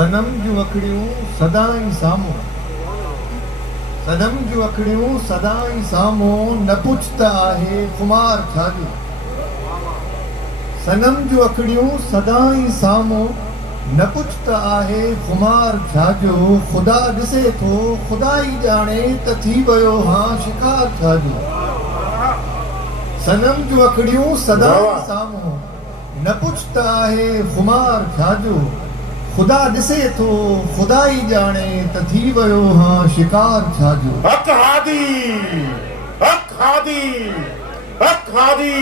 सनम जूं अखड़ियूं सदा ई साम्हूं, सनम जूं अखड़ियूं सदा ई साम्हूं, न पुछत आहे खुमार छाजो। सनम जूं अखड़ियूं सदा ई साम्हूं, न पुछत आहे खुमार छाजो। ख़ुदा ॾिसे थो, ख़ुदा ई ॼाणे त थी वियो हां शिकार छाजो। सनम जूं अखड़ियूं सदा ई साम्हूं, न पुछत आहे खुमार छाजो। ख़ुदा ॾिसे थो, ख़ुदा ई ॼाणे त थी वियो हां शिकार छाजो। हक हादी, हक हादी, हक हादी,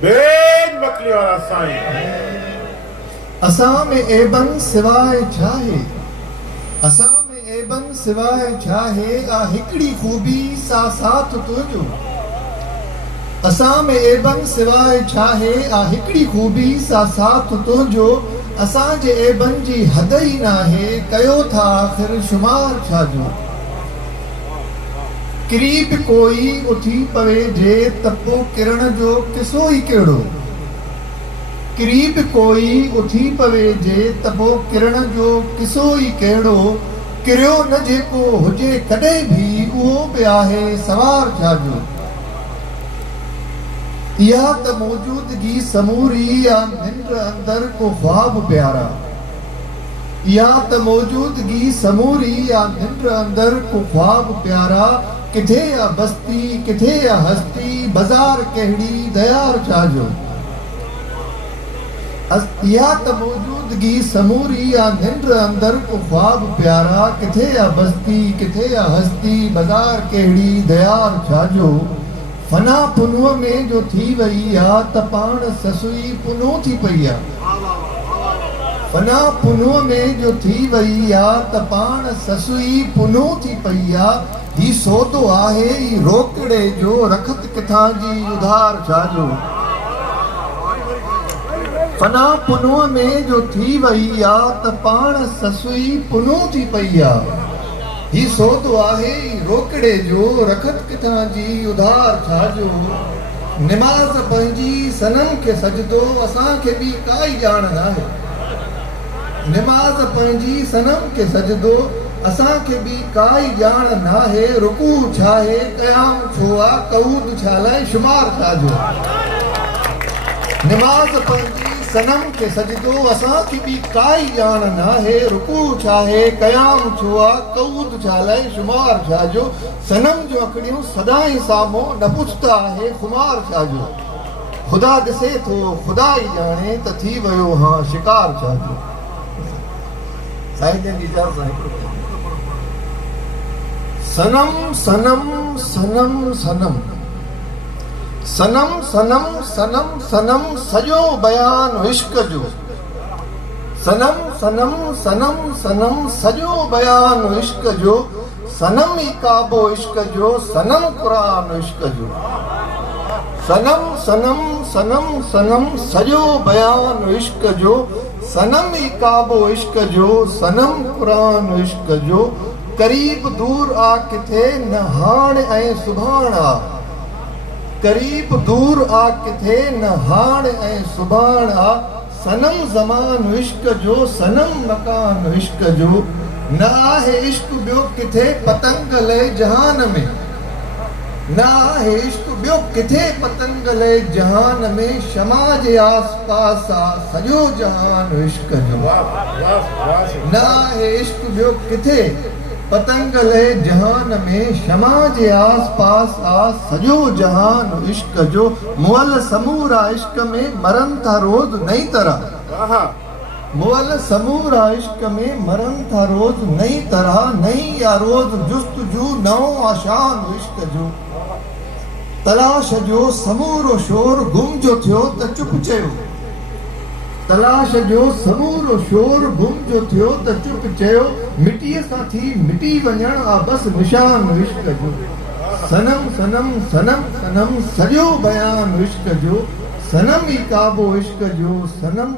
बेज मकली वारा साईं। असां में एबन सिवाय छा है, असां में एबन सिवाय छा है, आ हिकड़ी खूबी सा साथ तुंहिंजो। असां में एबन सिवाय छा है, आ हिकड़ी खूबी सा साथ तुंहिंजो। असांजे एबन जी हद ई नाहे, कयो था आख़िर शुमार छाजो। क़रीब कोई उथी पवे जे त पोइ किरण जो किसो ई कहिड़ो। क़रीब कोई उथी पवे जे त पोइ किरण जो किसो ई कहिड़ो। किरियो न जेको हुजे कॾहिं बि, उहो बि आहे सवार छाजो। इहा त मौजूदगी समूरी या निंड अंदर को ख्वाब प्यारा। इहा त मौजूदगी समूरी या निंड अंदर को ख्वाब प्यारा। किथे या बस्ती, किथे या हस्ती, बाज़ार कहिड़ी दयार छाजो। इहा त मौजूदगी समूरी या निंड अंदर को ख्वाब प्यारा। किथे या बस्ती, किथे या हस्ती, बाज़ार कहिड़ी दयार छाजो। फना पुनुअ में जो थी वई आ, त पाण ससुई पुनो थी पई आ। फना पुनुअ में जो थी वई आ, त पाण ससुई पुनो थी पई आ। ही सौदो आहे ही रोकड़े जो, रखत किथां जी उधार छाजो। फना पुनुअ में जो थी वई आ, त पाण ससुई पुनो थी पई आ। ही सौदो आहे रोकड़े जो, रखत किथां जी उधार छाजो। निमाज़ पंहिंजी सनम खे सजदो, असांखे बि काई ॼाण नाहे। निमाज़ पंहिंजी सनम खे सजदो, असांखे बि काई ॼाण नाहे। रुकू छा आहे, क़याम छो आ, कऊद छा लाइ, शुमार छाजो। निमाज़ पंहिंजी सनम खे सजदो, असांखे बि काई ॼाण नाहे। रुकू छा आहे, क़याम छो आ, कऊद छा लाइ, शुमार छाजो। सनम जूं अखड़ियूं सदा ई साम्हूं, न पुछत आहे खुमार छाजो। ख़ुदा ॾिसे थो, ख़ुदा ई ॼाणे त थी वियो हां शिकार छाजो। साईं जन जी इजाज़त सां सनम सनम सनम सनम सनम सनम सनम सनम, सॼो बयान इश्क जो। सनम सनम सनम सनम, सॼो बयान इश्क जो। सनम ई काबो इश्क जो, सनम क़ुरान इश्क जो। सनम सनम सनम सनम, सॼो बयान इश्क जो। सनम ई काबो इश्क जो, सनम क़ुरान इश्क जो। क़रीब दूर आ किथे, न हाण ऐं सुभाण आ। क़रीब दूर आ किथे, न हाण ऐं सुभाण आ। सनम ज़मान इश्क जो, सनम मकान इश्क जो। न आहे इश्क ॿियो किथे, पतंग लहे जहान में। न आहे इश्क ॿियो किथे, पतंग लहे जहान में। शमा जे आस पास आ सॼो जहान इश्क जो। न आहे इश्क ॿियो किथे, पतंग लहे जहान में। शमा जे आस पास आ सॼो जहान इश्क जो। मुअल समूरा इश्क में, मरन था रोज़ नई तरह। मुअल समूरा इश्क में, मरन था रोज़ नई तरह। नई या रोज़ जुस्तजू, नओं आशान इश्क जो। तलाश जो समूरो शोर, गुम जो थियो त चुप चयो। तलाश जो समूरो शोर, गुम जो थियो त चुप चयो। मिटीअ सां थी मिटी वञण आ बस निशान इश्क जो। सनम सनम सनम सनम, सॼो बयान इश्क जो। सनम ई काबो इश्क जो, सनम